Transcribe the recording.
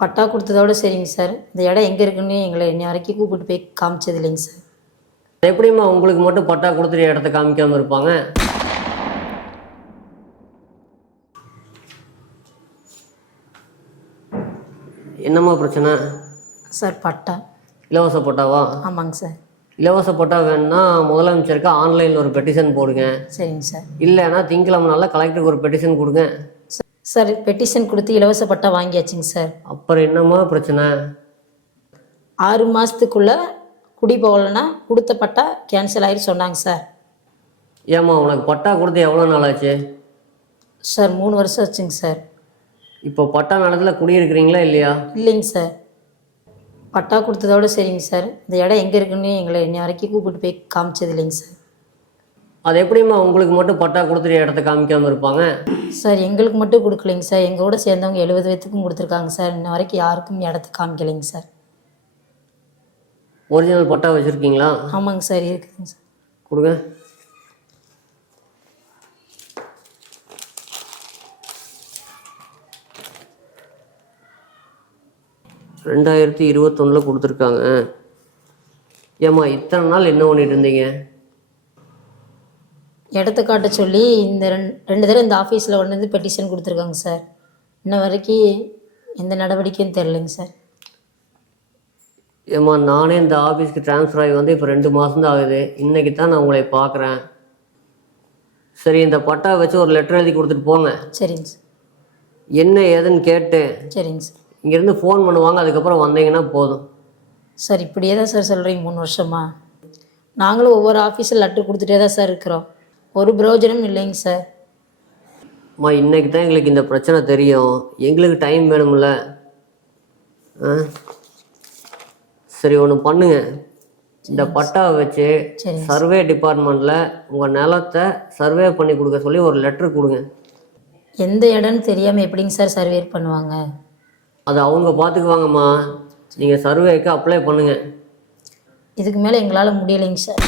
பட்டா கொடுத்ததோட சரிங்க சார். இந்த இடம் எங்கே இருக்குன்னு எங்களை இன்னை வரைக்கும் கூப்பிட்டு போய் காமிச்சது இல்லைங்க சார். எப்படிம்மா உங்களுக்கு மட்டும் பட்டா கொடுத்துட்டு இடத்த காமிக்காமல் இருப்பாங்க? என்னம்மா பிரச்சனை? சார் பட்டா இலவச பட்டாவா? ஆமாங்க சார். இலவச பட்டா வேணும்னா முதலமைச்சருக்கு ஆன்லைனில் ஒரு பெட்டிஷன் போடுங்க. சரிங்க சார். இல்லைன்னா திங்கக்கிழமை நாளில் கலெக்டருக்கு ஒரு பெட்டிஷன் கொடுங்க. சார் பெட்டிஷன் கொடுத்து இலவச பட்டா வாங்கியாச்சுங்க சார். அப்புறம் என்னம்மா பிரச்சனை? 6 மாதத்துக்குள்ளே குடி போகலைன்னா கொடுத்த பட்டா கேன்சல் ஆகிட்டு சொன்னாங்க சார். ஏம்மா உனக்கு பட்டா கொடுத்து எவ்வளோ நாள் ஆச்சு? சார் 3 வருஷம் ஆச்சுங்க சார். இப்போ பட்டா நிலத்தில் குடியிருக்கிறீங்களா இல்லையா? இல்லைங்க சார். பட்டா கொடுத்ததோட சரிங்க சார். இந்த இடம் எங்கே இருக்குன்னு எங்களை இன்னை வரைக்கும் கூப்பிட்டு போய் காமிச்சது இல்லைங்க சார். அது எப்படிம்மா உங்களுக்கு மட்டும் பட்டா கொடுத்துட்டு இடத்த காமிக்காமல் இருப்பாங்க? சார் எங்களுக்கு மட்டும் கொடுக்கலைங்க சார். எங்களோட சேர்ந்தவங்க 70 பேத்துக்கும் கொடுத்துருக்காங்க சார். இன்ன வரைக்கும் யாருக்கும் இடத்த காமிக்கலைங்க சார். ஒரிஜினல் பட்டா வச்சுருக்கீங்களா? ஆமாங்க சார், இருக்குதுங்க சார். கொடுங்க. ரெண்டாயிரத்தி 21 கொடுத்துருக்காங்க. ஏம்மா இத்தனை நாள் என்ன பண்ணிட்டு இருந்தீங்க? இடத்த காட்ட சொல்லி இந்த 2 தடவை இந்த ஆஃபீஸில் கொண்டு வந்து பெட்டிஷன் கொடுத்துருக்காங்க சார். இன்ன வரைக்கும் எந்த நடவடிக்கையும் தெரிலைங்க சார். ஏம்மா நானே இந்த ஆஃபீஸ்க்கு ட்ரான்ஸ்ஃபர் ஆகி வந்து இப்போ 2 மாதம்தான் ஆகுது. இன்றைக்கி தான் நான் உங்களை பார்க்குறேன். சரி, இந்த பட்டா வச்சு ஒரு லெட்டர் எழுதி கொடுத்துட்டு போங்க. சரிங்க சார். என்ன ஏதுன்னு கேட்டு சரிங்க சார். இங்கேருந்து ஃபோன் பண்ணுவாங்க, அதுக்கப்புறம் வந்தீங்கன்னா போதும். சார் இப்படியே தான் சார் சொல்கிறீங்க 3 வருஷமா? நாங்களும் ஒவ்வொரு ஆஃபீஸில் லெட்டர் கொடுத்துட்டே தான் சார் இருக்கிறோம். ஒரு பிரயோஜனம் இல்லைங்க சார். அம்மா இன்றைக்கி தான் எங்களுக்கு இந்த பிரச்சனை தெரியும். எங்களுக்கு டைம் வேணும்ல. சரி ஒன்று பண்ணுங்க. இந்த பட்டாவை வச்சு சர்வே டிபார்ட்மெண்ட்டில் உங்கள் நிலத்தை சர்வே பண்ணி கொடுக்க சொல்லி ஒரு லெட்ரு கொடுங்க. எந்த இடம்னு தெரியாமல் எப்படிங்க சார் சர்வே பண்ணுவாங்க? அது அவங்க பார்த்துக்குவாங்கம்மா. நீங்கள் சர்வேக்கு அப்ளை பண்ணுங்கள். இதுக்கு மேலே எங்களால் முடியலைங்க சார்.